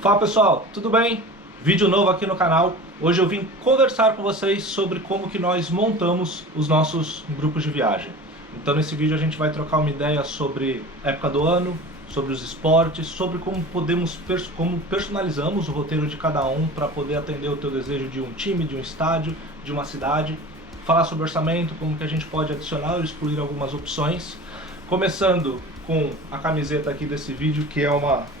Fala pessoal, tudo bem? Vídeo novo aqui no canal. Hoje eu vim conversar com vocês sobre como que nós montamos os nossos grupos de viagem. Então nesse vídeo a gente vai trocar uma ideia sobre a época do ano, sobre os esportes, sobre como como personalizamos o roteiro de cada um para poder atender o teu desejo de um time, de um estádio, de uma cidade. Falar sobre orçamento, como que a gente pode adicionar ou excluir algumas opções. Começando com a camiseta aqui desse vídeo, que é uma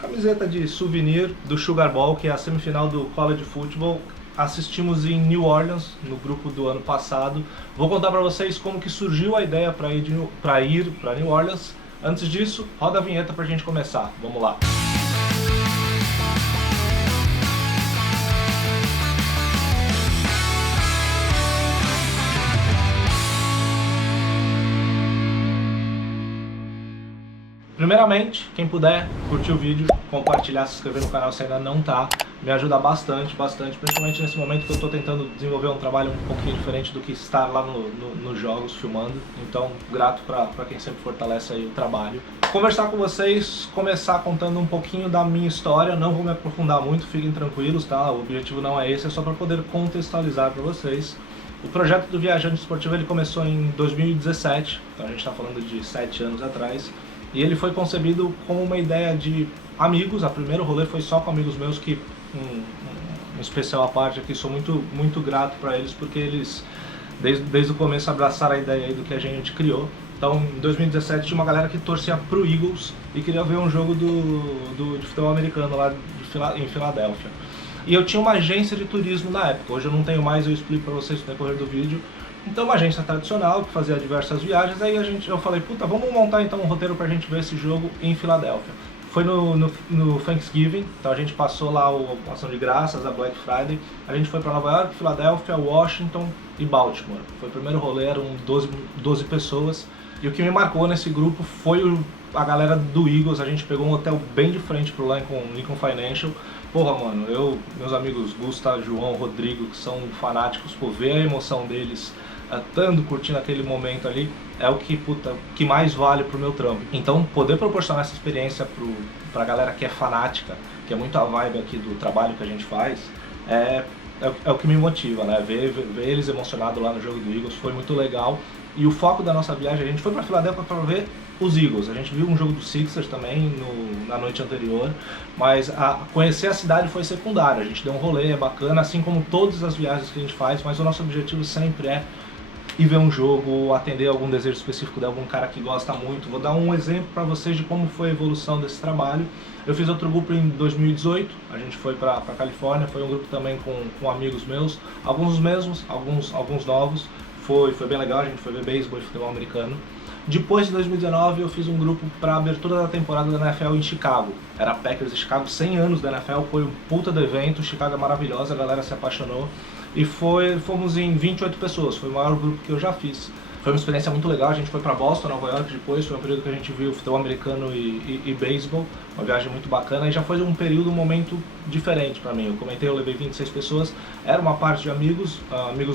camiseta de souvenir do Sugar Bowl, que é a semifinal do College Football. Assistimos em New Orleans, no grupo do ano passado. Vou contar para vocês como que surgiu a ideia para ir para New Orleans. Antes disso, roda a vinheta para a gente começar. Vamos lá. Primeiramente, quem puder curtir o vídeo, compartilhar, se inscrever no canal se ainda não tá, me ajuda bastante, principalmente nesse momento que eu estou tentando desenvolver um trabalho um pouquinho diferente do que estar lá nos jogos, filmando. Então, grato para quem sempre fortalece aí o trabalho. Conversar com vocês, começar contando um pouquinho da minha história, não vou me aprofundar muito, fiquem tranquilos, tá? O objetivo não é esse, é só para poder contextualizar para vocês. O projeto do Viajante Esportivo ele começou em 2017, então a gente está falando de 7 anos atrás. E ele foi concebido como uma ideia de amigos. A primeiro rolê foi só com amigos meus, que um especial à parte aqui, sou muito grato para eles, porque eles desde o começo abraçaram a ideia aí do que a gente criou. Então em 2017 tinha uma galera que torcia pro Eagles e queria ver um jogo de futebol americano lá em Filadélfia. E eu tinha uma agência de turismo na época, hoje eu não tenho mais, eu explico para vocês no decorrer do vídeo. Então uma agência tradicional que fazia diversas viagens, aí eu falei, puta, vamos montar então um roteiro pra gente ver esse jogo em Filadélfia. Foi no Thanksgiving, então a gente passou lá a ação de graças, a Black Friday, a gente foi para Nova York, Filadélfia, Washington e Baltimore. Foi o primeiro rolê, eram 12 pessoas, e o que me marcou nesse grupo foi a galera do Eagles. A gente pegou um hotel bem de frente pro Lincoln Financial. Porra, mano, meus amigos Gustavo, João, Rodrigo, que são fanáticos, por ver a emoção deles, estando curtindo aquele momento ali, é o que mais vale pro meu trampo. Então, poder proporcionar essa experiência pra galera que é fanática, que é muito a vibe aqui do trabalho que a gente faz, é o que me motiva, né? Ver eles emocionados lá no jogo do Eagles foi muito legal. E o foco da nossa viagem, a gente foi pra Filadélfia para ver os Eagles. A gente viu um jogo do Sixers também na noite anterior, mas conhecer a cidade foi secundário. A gente deu um rolê, é bacana, assim como todas as viagens que a gente faz, mas o nosso objetivo sempre é ir ver um jogo, atender algum desejo específico de algum cara que gosta muito. Vou dar um exemplo para vocês de como foi a evolução desse trabalho. Eu fiz outro grupo em 2018, a gente foi para Califórnia, foi um grupo também com amigos meus, alguns mesmos, alguns novos. Foi bem legal, a gente foi ver beisebol e futebol americano. Depois de 2019 eu fiz um grupo para a abertura da temporada da NFL em Chicago. Era Packers e Chicago, 100 anos da NFL, foi um puta do evento, Chicago é maravilhosa, a galera se apaixonou. E fomos em 28 pessoas, foi o maior grupo que eu já fiz. Foi uma experiência muito legal, a gente foi para Boston, Nova York depois, foi um período que a gente viu futebol americano e beisebol, uma viagem muito bacana, e já foi um momento diferente para mim. Eu comentei, eu levei 26 pessoas, era uma parte de amigos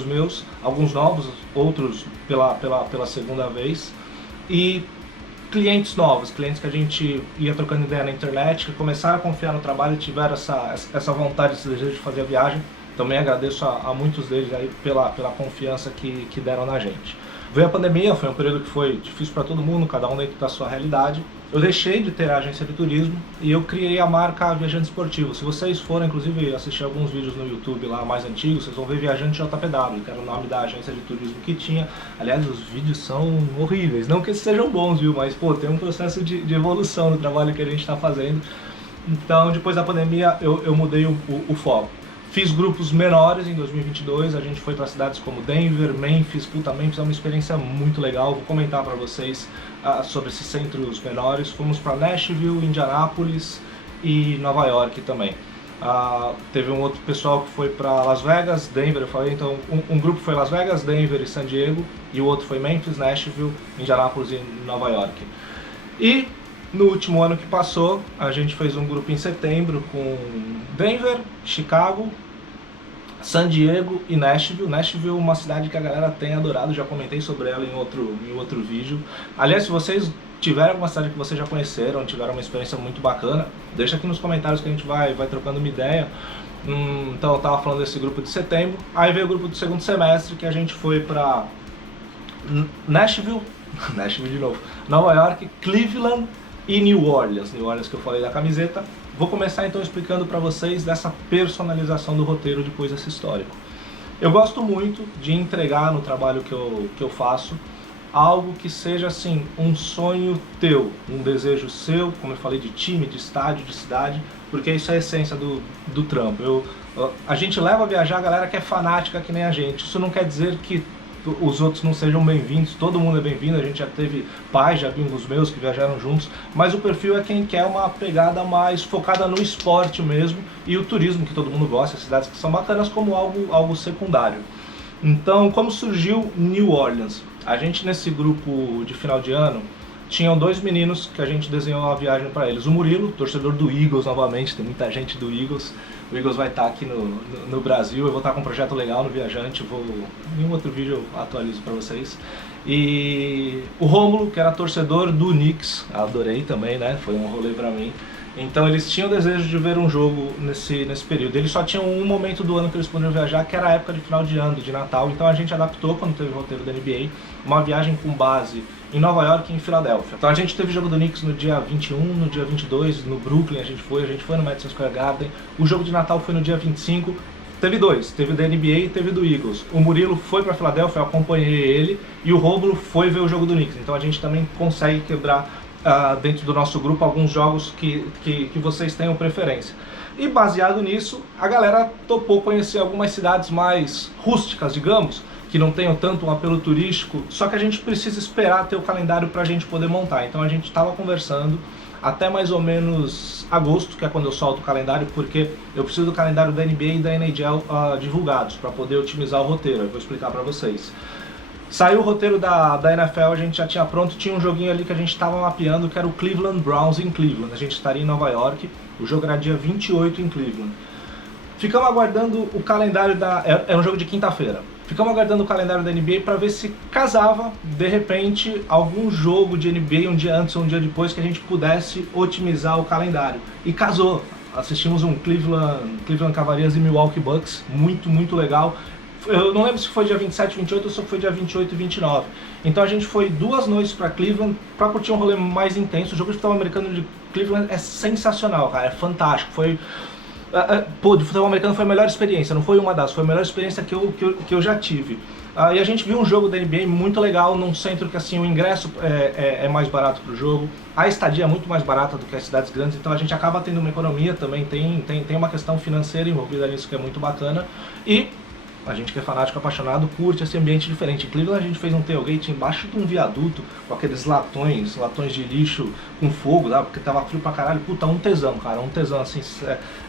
meus, alguns novos, outros pela segunda vez, e clientes novos, clientes que a gente ia trocando ideia na internet, que começaram a confiar no trabalho e tiveram essa vontade, esse desejo de fazer a viagem. Também agradeço a muitos deles aí pela confiança que deram na gente. Veio a pandemia, foi um período que foi difícil para todo mundo, cada um dentro da sua realidade. Eu deixei de ter a agência de turismo e eu criei a marca Viajante Esportivo. Se vocês forem, inclusive, assistir alguns vídeos no YouTube lá mais antigos, vocês vão ver Viajante JPW, que era o nome da agência de turismo que tinha. Aliás, os vídeos são horríveis, não que eles sejam bons, viu? Mas, pô, tem um processo de evolução no trabalho que a gente está fazendo. Então, depois da pandemia, eu mudei o foco. Fiz grupos menores em 2022, a gente foi para cidades como Denver, Memphis. Puta, Memphis é uma experiência muito legal, vou comentar para vocês sobre esses centros menores. Fomos para Nashville, Indianápolis e Nova York também. Teve um outro pessoal que foi para Las Vegas, Denver, eu falei, então um grupo foi Las Vegas, Denver e San Diego, e o outro foi Memphis, Nashville, Indianápolis e Nova York. E no último ano que passou, a gente fez um grupo em setembro com Denver, Chicago, San Diego e Nashville. Nashville é uma cidade que a galera tem adorado, já comentei sobre ela em outro vídeo. Aliás, se vocês tiverem alguma cidade que vocês já conheceram, tiveram uma experiência muito bacana, deixa aqui nos comentários que a gente vai trocando uma ideia. Então eu tava falando desse grupo de setembro, aí veio o grupo do segundo semestre, que a gente foi pra Nashville de novo, Nova York, Cleveland e New Orleans que eu falei da camiseta. Vou começar então explicando para vocês dessa personalização do roteiro de Coisas Histórico. Eu gosto muito de entregar no trabalho que eu faço algo que seja assim, um sonho teu, um desejo seu, como eu falei, de time, de estádio, de cidade, porque isso é a essência do trampo. A gente leva a viajar a galera que é fanática que nem a gente. Isso não quer dizer que os outros não sejam bem-vindos, todo mundo é bem-vindo, a gente já teve pais, já amigos meus que viajaram juntos, mas o perfil é quem quer uma pegada mais focada no esporte mesmo, e o turismo que todo mundo gosta, as cidades que são bacanas, como algo secundário. Então, como surgiu New Orleans? A gente nesse grupo de final de ano, tinham dois meninos que a gente desenhou uma viagem para eles. O Murilo, torcedor do Eagles novamente, tem muita gente do Eagles. O Eagles vai estar aqui no Brasil, eu vou estar com um projeto legal no Viajante, em um outro vídeo eu atualizo para vocês. E o Rômulo, que era torcedor do Knicks, adorei também, né? Foi um rolê para mim. Então eles tinham o desejo de ver um jogo nesse período. Eles só tinham um momento do ano que eles podiam viajar, que era a época de final de ano, de Natal. Então a gente adaptou, quando teve o roteiro da NBA, uma viagem com base em Nova York e em Filadélfia. Então a gente teve o jogo do Knicks no dia 21, no dia 22, no Brooklyn a gente foi no Madison Square Garden. O jogo de Natal foi no dia 25. Teve dois, teve da NBA e teve do Eagles. O Murilo foi para Filadélfia, eu acompanhei ele, e o Rômulo foi ver o jogo do Knicks. Então a gente também consegue quebrar dentro do nosso grupo alguns jogos que vocês tenham preferência. E baseado nisso, a galera topou conhecer algumas cidades mais rústicas, digamos, que não tenham tanto um apelo turístico, só que a gente precisa esperar ter o calendário para a gente poder montar. Então a gente estava conversando até mais ou menos agosto, que é quando eu solto o calendário, porque eu preciso do calendário da NBA e da NHL divulgados para poder otimizar o roteiro. Eu vou explicar para vocês. Saiu o roteiro da NFL, a gente já tinha pronto, tinha um joguinho ali que a gente estava mapeando, que era o Cleveland Browns em Cleveland. A gente estaria em Nova York, o jogo era dia 28 em Cleveland. Ficamos aguardando o calendário era um jogo de quinta-feira. Ficamos aguardando o calendário da NBA para ver se casava, de repente, algum jogo de NBA um dia antes ou um dia depois que a gente pudesse otimizar o calendário. E casou. Assistimos um Cleveland Cavaliers e Milwaukee Bucks, muito legal. Eu não lembro se foi dia 27, 28 ou se foi dia 28 e 29. Então a gente foi 2 noites para Cleveland para curtir um rolê mais intenso. O jogo de futebol americano de Cleveland é sensacional, cara, é fantástico. De futebol americano foi a melhor experiência, não foi uma das, foi a melhor experiência que eu já tive. E a gente viu um jogo da NBA muito legal, num centro que assim o ingresso é mais barato pro jogo, a estadia é muito mais barata do que as cidades grandes, então a gente acaba tendo uma economia também, tem uma questão financeira envolvida nisso que é muito bacana. E a gente que é fanático, apaixonado, curte esse ambiente diferente. Em Cleveland a gente fez um tailgate embaixo de um viaduto, com aqueles latões de lixo com fogo, tá? Porque tava frio pra caralho. Puta, um tesão, cara, um tesão, assim,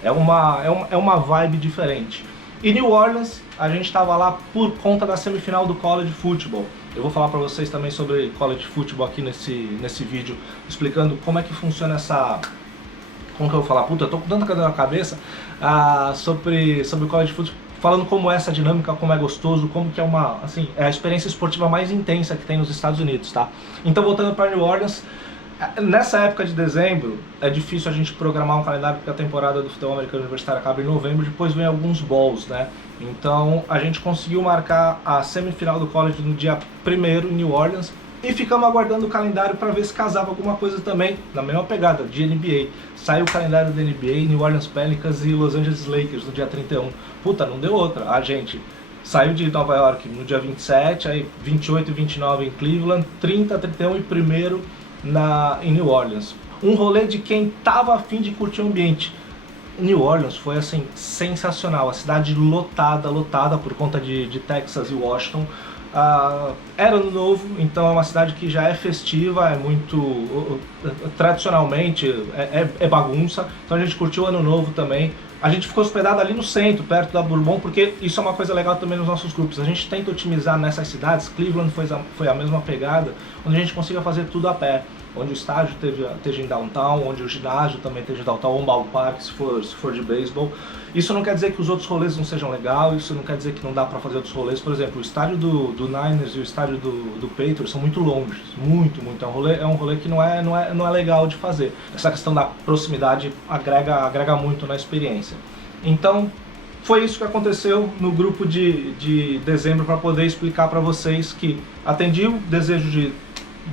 é uma vibe diferente. E New Orleans, a gente tava lá por conta da semifinal do College Football. Eu vou falar pra vocês também sobre College Football aqui nesse vídeo, explicando como é que funciona essa... Como que eu vou falar? Puta, eu tô com tanta coisa na cabeça sobre College Football, falando como é essa dinâmica, como é gostoso, como que é a experiência esportiva mais intensa que tem nos Estados Unidos, tá? Então, voltando para New Orleans, nessa época de dezembro, é difícil a gente programar um calendário, porque a temporada do futebol americano universitário acaba em novembro, depois vem alguns bowls, né? Então, a gente conseguiu marcar a semifinal do college no dia 1º em New Orleans, e ficamos aguardando o calendário para ver se casava alguma coisa também, na mesma pegada, de NBA. Saiu o calendário da NBA, New Orleans Pelicans e Los Angeles Lakers no dia 31. Puta, não deu outra. A gente saiu de Nova York no dia 27, aí 28 e 29 em Cleveland, 30, 31 e 1º em New Orleans. Um rolê de quem tava a fim de curtir o ambiente. New Orleans foi assim, sensacional. A cidade lotada por conta de Texas e Washington. Era ano novo, então é uma cidade que já é festiva, é muito tradicionalmente é bagunça, então a gente curtiu o ano novo também. A gente ficou hospedado ali no centro, perto da Bourbon, porque isso é uma coisa legal também nos nossos grupos. A gente tenta otimizar nessas cidades. Cleveland foi a mesma pegada, onde a gente consiga fazer tudo a pé. onde o estádio esteja em downtown, onde o ginásio também esteja em downtown, ou um ballpark se for de beisebol. Isso não quer dizer que os outros rolês não sejam legais, isso não quer dizer que não dá para fazer outros rolês. Por exemplo, o estádio do Niners e o estádio do Patriots são muito longe, muito. É um rolê que não é legal de fazer. Essa questão da proximidade agrega muito na experiência. Então, foi isso que aconteceu no grupo de dezembro, para poder explicar para vocês que atendi o desejo de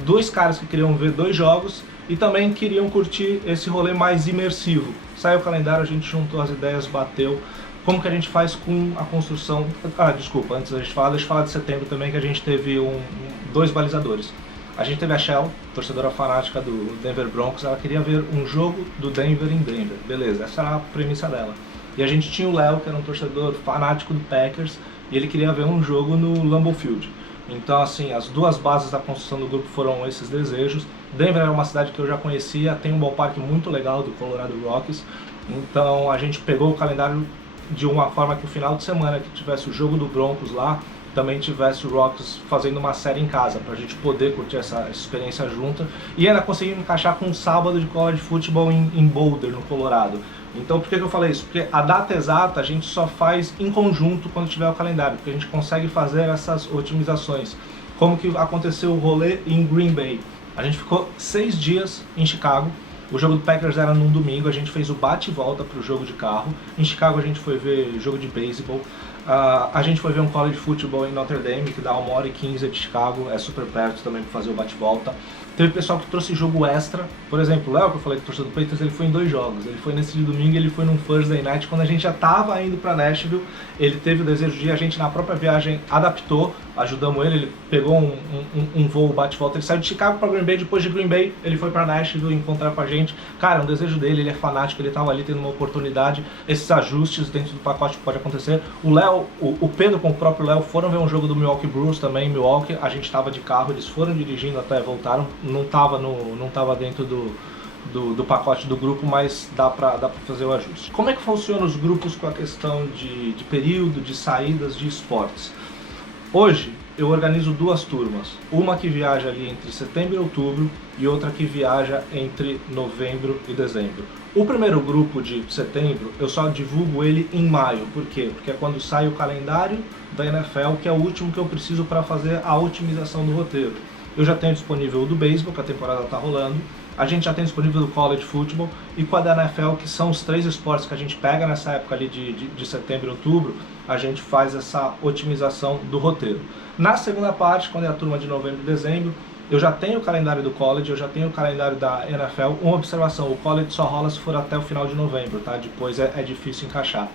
2 caras que queriam ver 2 jogos e também queriam curtir esse rolê mais imersivo. Saiu o calendário, a gente juntou as ideias, bateu. Como que a gente faz com a construção... desculpa, antes da gente falar, deixa eu falar de setembro também, que a gente teve 2 balizadores. A gente teve a Shell, torcedora fanática do Denver Broncos, ela queria ver um jogo do Denver em Denver. Beleza, essa era a premissa dela. E a gente tinha o Léo, que era um torcedor fanático do Packers, e ele queria ver um jogo no Lambeau Field. Então, assim, as 2 bases da construção do grupo foram esses desejos. Denver era uma cidade que eu já conhecia, tem um ballpark muito legal do Colorado Rockies. Então, a gente pegou o calendário de uma forma que o final de semana que tivesse o jogo do Broncos lá, também tivesse o Rockies fazendo uma série em casa, para a gente poder curtir essa experiência junta. E ainda conseguimos encaixar com um sábado de college football em Boulder, no Colorado. Então, por que eu falei isso? Porque a data exata a gente só faz em conjunto quando tiver o calendário, porque a gente consegue fazer essas otimizações. Como que aconteceu o rolê em Green Bay? A gente ficou 6 dias em Chicago. O jogo do Packers era num domingo, a gente fez o bate e volta para o jogo de carro. Em Chicago a gente foi ver jogo de beisebol. A gente foi ver um college football em Notre Dame, que dá 1h15 de Chicago, é super perto também para fazer o bate e volta. Teve pessoal que trouxe jogo extra, por exemplo, o Léo, que eu falei que torcedor do Patriots, ele foi em 2 jogos. Ele foi nesse de domingo e ele foi num Thursday Night, quando a gente já estava indo para Nashville. Ele teve o desejo de ir, a gente na própria viagem adaptou, ajudamos ele pegou um voo bate-volta, ele saiu de Chicago para Green Bay, depois de Green Bay ele foi para Nashville encontrar com a gente. Cara, é um desejo dele, ele é fanático, ele estava ali tendo uma oportunidade, esses ajustes dentro do pacote pode acontecer. O Léo, o Pedro com o próprio Léo foram ver um jogo do Milwaukee Brewers também em Milwaukee, a gente estava de carro, eles foram dirigindo até voltaram, não estava dentro do pacote do grupo, mas dá pra fazer o ajuste. Como é que funciona os grupos com a questão de período, de saídas, de esportes? Hoje eu organizo 2 turmas, uma que viaja ali entre setembro e outubro e outra que viaja entre novembro e dezembro. O primeiro grupo de setembro eu só divulgo ele em maio, por quê? Porque é quando sai o calendário da NFL, que é o último que eu preciso para fazer a otimização do roteiro. Eu já tenho disponível o do beisebol, que a temporada está rolando, a gente já tem disponível do college football e com a da NFL, que são os 3 esportes que a gente pega nessa época ali de setembro e outubro, a gente faz essa otimização do roteiro. Na segunda parte, quando é a turma de novembro e dezembro, eu já tenho o calendário do college, eu já tenho o calendário da NFL. Uma observação, o college só rola se for até o final de novembro, tá? Depois é difícil encaixar.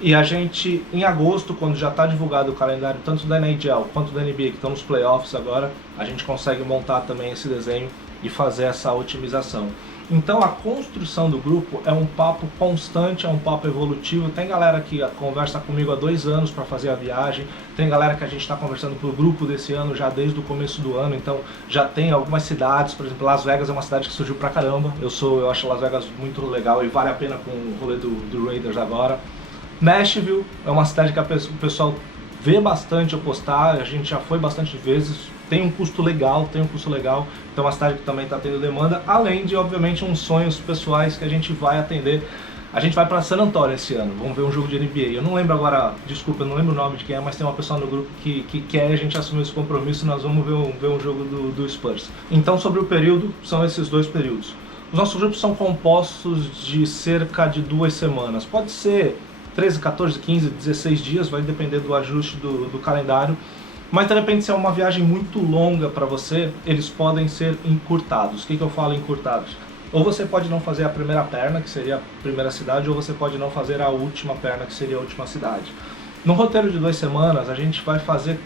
E a gente, em agosto, quando já está divulgado o calendário tanto da NHL quanto da NBA, que estão nos playoffs agora, a gente consegue montar também esse desenho e fazer essa otimização. Então a construção do grupo é um papo constante, é um papo evolutivo. Tem galera que conversa comigo há 2 anos para fazer a viagem, tem galera que a gente está conversando pro grupo desse ano já desde o começo do ano, então já tem algumas cidades, por exemplo, Las Vegas é uma cidade que surgiu pra caramba, eu acho Las Vegas muito legal e vale a pena com o rolê do Raiders agora. Nashville é uma cidade que o pessoal vê bastante eu postar, a gente já foi bastante vezes, tem um custo legal, então é uma cidade que também está tendo demanda, além de, obviamente, uns sonhos pessoais que a gente vai atender. A gente vai para San Antonio esse ano, vamos ver um jogo de NBA. Eu não lembro agora, desculpa, eu não lembro o nome de quem é, mas tem uma pessoa no grupo que quer a gente assumir esse compromisso e nós vamos ver um jogo do Spurs. Então, sobre o período, são esses 2 períodos. Os nossos grupos são compostos de cerca de 2 semanas, pode ser 13, 14, 15, 16 dias, vai depender do ajuste do calendário. Mas de repente, se é uma viagem muito longa para você, eles podem ser encurtados. O que eu falo encurtados? Ou você pode não fazer a primeira perna, que seria a primeira cidade, ou você pode não fazer a última perna, que seria a última cidade. No roteiro de 2 semanas, a gente vai fazer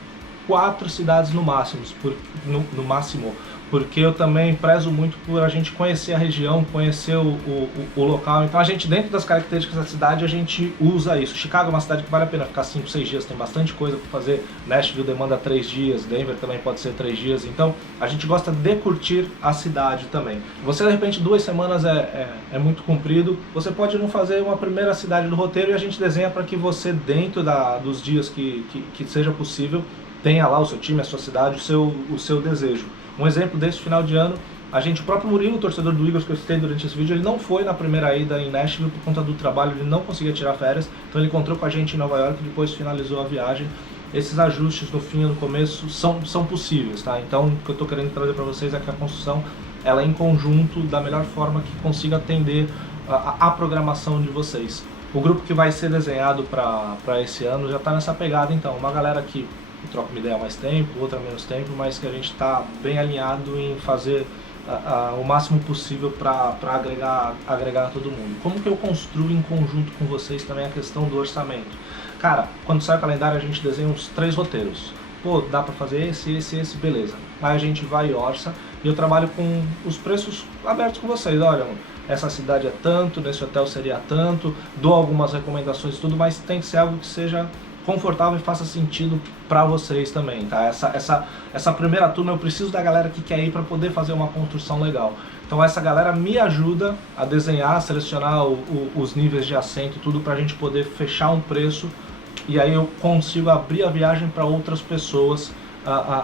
4 cidades no máximo, porque eu também prezo muito por a gente conhecer a região, conhecer o local. Então a gente, dentro das características da cidade, a gente usa isso. Chicago é uma cidade que vale a pena ficar 5, 6 dias, tem bastante coisa para fazer. Nashville demanda 3 dias, Denver também pode ser 3 dias. Então a gente gosta de curtir a cidade também. Você, de repente, 2 semanas é muito comprido, você pode não fazer uma primeira cidade do roteiro e a gente desenha para que você, dentro dos dias que seja possível, tenha lá o seu time, a sua cidade, o seu desejo. Um exemplo desse final de ano, O próprio Murilo, o torcedor do Eagles que eu citei durante esse vídeo, ele não foi na primeira ida em Nashville por conta do trabalho, ele não conseguia tirar férias, então ele encontrou com a gente em Nova York e depois finalizou a viagem. Esses ajustes no fim e no começo são possíveis, tá? Então o que eu estou querendo trazer para vocês é que a construção ela é em conjunto da melhor forma que consiga atender a programação de vocês. O grupo que vai ser desenhado para esse ano já está nessa pegada, então, uma galera que troca uma ideia há mais tempo, outra há menos tempo, mas que a gente está bem alinhado em fazer o máximo possível para agregar todo mundo. Como que eu construo em conjunto com vocês também a questão do orçamento? Cara, quando sai o calendário a gente desenha uns 3 roteiros. Pô, dá para fazer esse, beleza. Aí a gente vai e orça, e eu trabalho com os preços abertos com vocês. Olha, essa cidade é tanto, nesse hotel seria tanto, dou algumas recomendações e tudo, mas tem que ser algo que seja confortável e faça sentido para vocês também, tá? Essa primeira turma eu preciso da galera que quer ir para poder fazer uma construção legal. Então essa galera me ajuda a desenhar, selecionar os níveis de assento e tudo para a gente poder fechar um preço, e aí eu consigo abrir a viagem para outras pessoas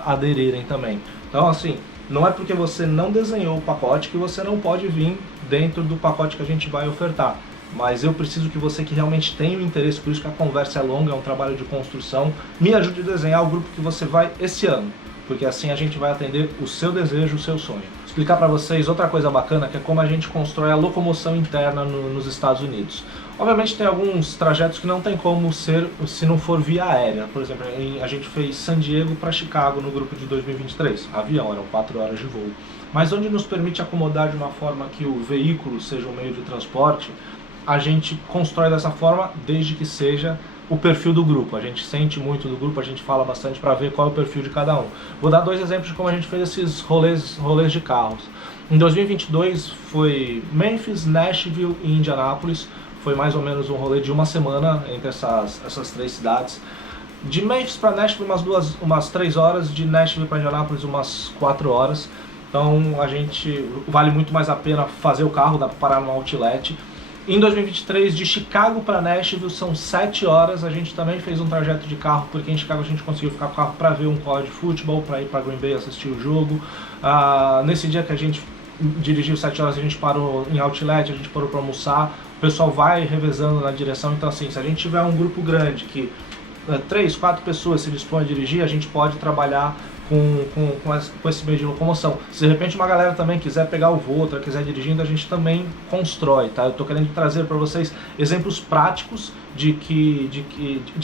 aderirem também. Então assim, não é porque você não desenhou o pacote que você não pode vir dentro do pacote que a gente vai ofertar. Mas eu preciso que você que realmente tenha o interesse, por isso que a conversa é longa, é um trabalho de construção, me ajude a desenhar o grupo que você vai esse ano, porque assim a gente vai atender o seu desejo, o seu sonho. Explicar para vocês outra coisa bacana, que é como a gente constrói a locomoção interna nos Estados Unidos. Obviamente tem alguns trajetos que não tem como ser se não for via aérea. Por exemplo, a gente fez San Diego para Chicago no grupo de 2023, avião, eram 4 horas de voo. Mas onde nos permite acomodar de uma forma que o veículo seja um meio de transporte, a gente constrói dessa forma, desde que seja o perfil do grupo. A gente sente muito do grupo, a gente fala bastante para ver qual é o perfil de cada um. Vou dar 2 exemplos de como a gente fez esses rolês de carros. Em 2022 foi Memphis, Nashville e Indianápolis. Foi mais ou menos um rolê de 1 semana entre essas 3 cidades. De Memphis para Nashville umas 3 horas, de Nashville para Indianápolis umas 4 horas. Então vale muito mais a pena fazer o carro, dá para parar no outlet. Em 2023, de Chicago para Nashville são 7 horas, a gente também fez um trajeto de carro, porque em Chicago a gente conseguiu ficar com o carro para ver um college football, para ir para Green Bay assistir o jogo. Nesse dia que a gente dirigiu 7 horas, a gente parou em outlet, a gente parou para almoçar, o pessoal vai revezando na direção, então assim, se a gente tiver um grupo grande que 3, 4 pessoas se dispõem a dirigir, a gente pode trabalhar com esse meio de locomoção. Se de repente uma galera também quiser pegar o voo, outra quiser dirigindo, a gente também constrói, tá? Eu tô querendo trazer para vocês exemplos práticos de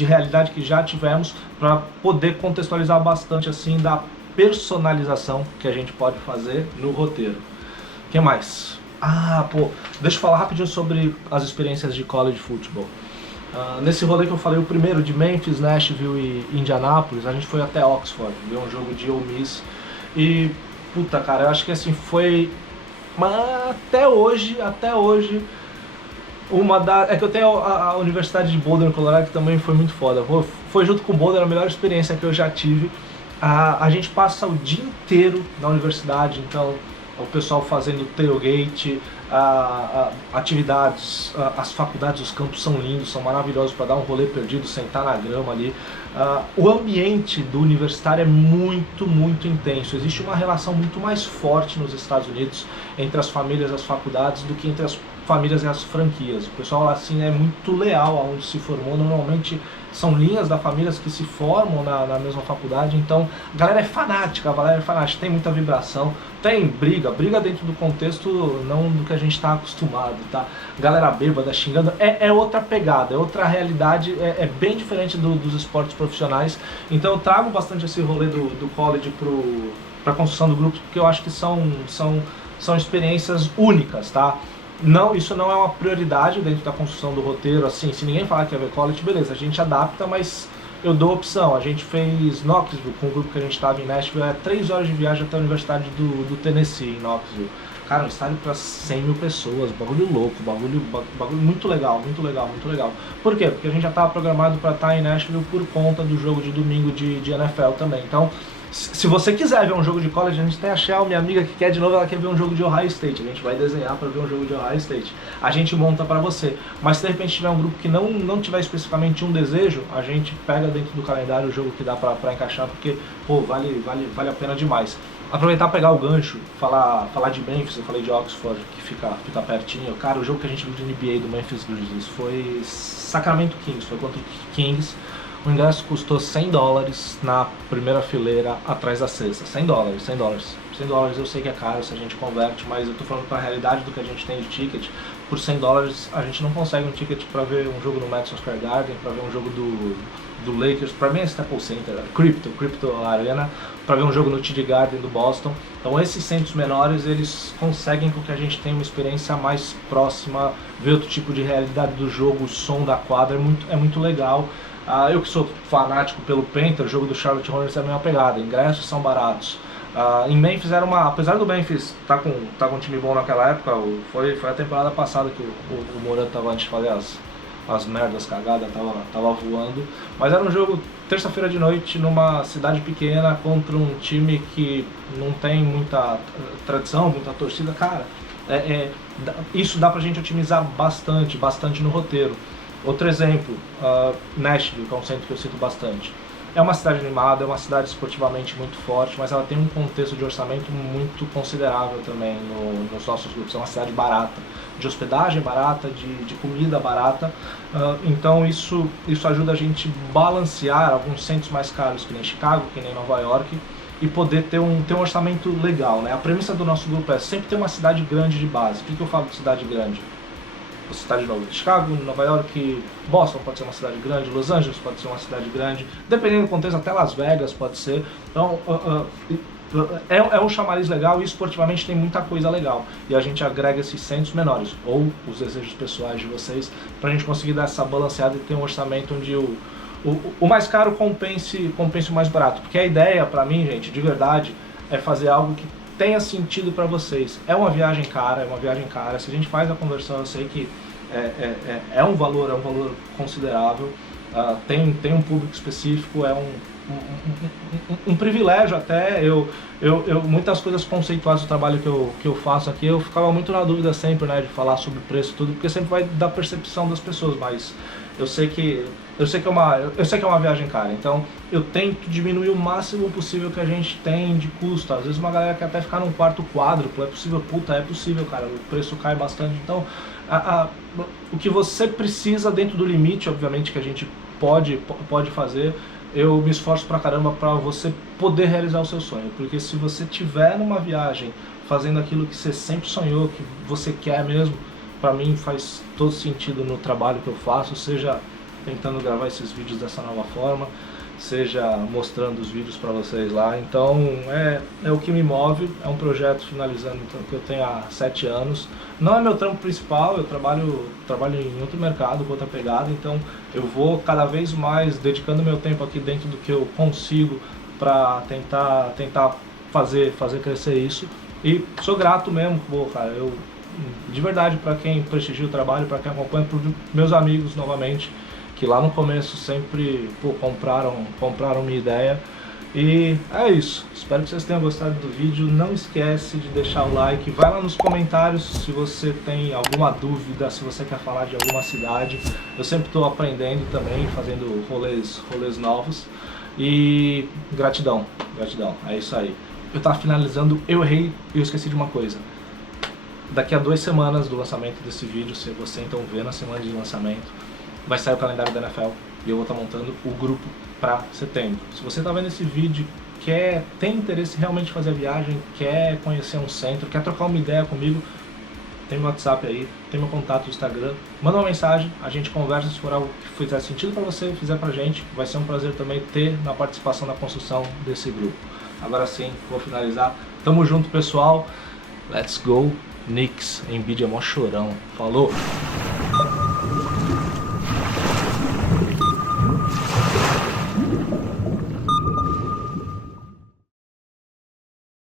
realidade que já tivemos, para poder contextualizar bastante assim da personalização que a gente pode fazer no roteiro. O que mais? Deixa eu falar rapidinho sobre as experiências de college football. Nesse rolê que eu falei, o primeiro de Memphis, Nashville e Indianápolis, a gente foi até Oxford, ver um jogo de Ole Miss. E, puta, cara, eu acho que assim, foi... Mas até hoje, é que eu tenho a Universidade de Boulder, no Colorado, que também foi muito foda. Foi junto com o Boulder a melhor experiência que eu já tive. A gente passa o dia inteiro na universidade, então o pessoal fazendo tailgate, atividades, as faculdades, os campos são lindos, são maravilhosos para dar um rolê perdido, sentar na grama ali. O ambiente do universitário é muito, muito intenso. Existe uma relação muito mais forte nos Estados Unidos entre as famílias e as faculdades do que entre as famílias e as franquias. O pessoal assim é muito leal aonde se formou. Normalmente são linhas da família que se formam na mesma faculdade, então a galera é fanática, tem muita vibração, tem briga dentro do contexto não do que a gente está acostumado, tá? Galera bêbada, xingando, é outra pegada, é outra realidade, é bem diferente dos esportes profissionais. Então eu trago bastante esse rolê do college para a construção do grupo, porque eu acho que são experiências únicas, tá? Não, isso não é uma prioridade dentro da construção do roteiro, assim, se ninguém falar que é ver college, beleza, a gente adapta, mas eu dou opção. A gente fez Knoxville, com o grupo que a gente estava em Nashville, 3 horas de viagem até a Universidade do Tennessee, em Knoxville. Cara, um estádio para 100 mil pessoas, bagulho louco, bagulho muito legal, muito legal, muito legal. Por quê? Porque a gente já estava programado para estar em Nashville por conta do jogo de domingo de NFL também. Então, se você quiser ver um jogo de college, a gente tem a Shell, minha amiga que quer de novo, ela quer ver um jogo de Ohio State. A gente vai desenhar para ver um jogo de Ohio State. A gente monta para você. Mas se de repente tiver um grupo que não tiver especificamente um desejo, a gente pega dentro do calendário o jogo que dá para encaixar, porque, pô, vale a pena demais. Aproveitar, pegar o gancho, falar de Memphis, eu falei de Oxford, que fica pertinho. Cara, o jogo que a gente viu de NBA do Memphis Grizzlies foi Sacramento Kings, foi contra o Kings. O ingresso custou $100 na primeira fileira atrás da cesta. $100, $100 eu sei que é caro se a gente converte, mas eu tô falando pra realidade do que a gente tem de ticket. Por $100 a gente não consegue um ticket pra ver um jogo no Madison Square Garden, pra ver um jogo do Lakers, pra mim é Staples Center, Crypto Arena, pra ver um jogo no TD Garden do Boston. Então esses centros menores, eles conseguem com que a gente tenha uma experiência mais próxima, ver outro tipo de realidade do jogo, o som da quadra, é muito legal. Eu que sou fanático pelo Panther, o jogo do Charlotte Hornets é a mesma pegada, ingressos são baratos. Em Memphis apesar do Memphis tá com um time bom naquela época, foi a temporada passada que o Moran tava, antes de fazer as merdas cagadas, tava voando, mas era um jogo terça-feira de noite numa cidade pequena contra um time que não tem muita tradição, muita torcida. Cara, isso dá pra gente otimizar bastante no roteiro. Outro exemplo, Nashville, que é um centro que eu cito bastante. É uma cidade animada, é uma cidade esportivamente muito forte, mas ela tem um contexto de orçamento muito considerável também nos nossos grupos. É uma cidade barata, de hospedagem barata, de comida barata. Então isso ajuda a gente balancear alguns centros mais caros, que nem Chicago, que nem Nova York, e poder ter um orçamento legal, né? A premissa do nosso grupo é sempre ter uma cidade grande de base. O que eu falo de cidade grande? Cidade de novo, Chicago, Nova York, Boston pode ser uma cidade grande, Los Angeles pode ser uma cidade grande, dependendo do contexto, até Las Vegas pode ser. Então é um chamariz legal e esportivamente tem muita coisa legal. E a gente agrega esses centros menores, ou os desejos pessoais de vocês, pra gente conseguir dar essa balanceada e ter um orçamento onde o mais caro compense o mais barato. Porque a ideia, pra mim, gente, de verdade, é fazer algo que tenha sentido para vocês. É uma viagem cara, se a gente faz a conversão, eu sei que é um valor considerável, tem um público específico, é um privilégio até. Muitas coisas conceituais do trabalho que eu faço aqui, eu ficava muito na dúvida sempre, né, de falar sobre o preço e tudo, porque sempre vai dar percepção das pessoas, mas eu sei que é uma viagem cara, então eu tento diminuir o máximo possível que a gente tem de custo. Às vezes uma galera quer até ficar num quarto quádruplo, é possível, cara, o preço cai bastante. Então o que você precisa dentro do limite, obviamente, que a gente pode fazer, eu me esforço pra caramba pra você poder realizar o seu sonho, porque se você tiver numa viagem fazendo aquilo que você sempre sonhou, que você quer mesmo, pra mim faz todo sentido no trabalho que eu faço, seja tentando gravar esses vídeos dessa nova forma, seja mostrando os vídeos para vocês lá. Então é o que me move, é um projeto finalizando então, que eu tenho há 7 anos. Não é meu trampo principal, eu trabalho em outro mercado, com outra pegada, então eu vou cada vez mais dedicando meu tempo aqui dentro do que eu consigo para tentar fazer crescer isso. E sou grato mesmo, cara, de verdade, para quem prestigia o trabalho, para quem acompanha, para meus amigos novamente, que lá no começo sempre compraram minha ideia. E é isso, espero que vocês tenham gostado do vídeo. Não esquece de deixar o like, vai lá nos comentários se você tem alguma dúvida, se você quer falar de alguma cidade. Eu sempre estou aprendendo também, fazendo rolês novos. E gratidão, é isso aí. Eu estava finalizando, eu errei e eu esqueci de uma coisa. Daqui a 2 semanas do lançamento desse vídeo, se você então vê na semana de lançamento, vai sair o calendário da NFL e eu vou estar montando o grupo para setembro. Se você está vendo esse vídeo, tem interesse realmente em fazer a viagem, quer conhecer um centro, quer trocar uma ideia comigo, tem meu WhatsApp aí, tem meu contato no Instagram, manda uma mensagem, a gente conversa, se for algo que fizer sentido para você, fizer pra gente, vai ser um prazer também ter na participação na construção desse grupo. Agora sim, vou finalizar. Tamo junto, pessoal. Let's go! Knicks, Embiid é mó chorão. Falou!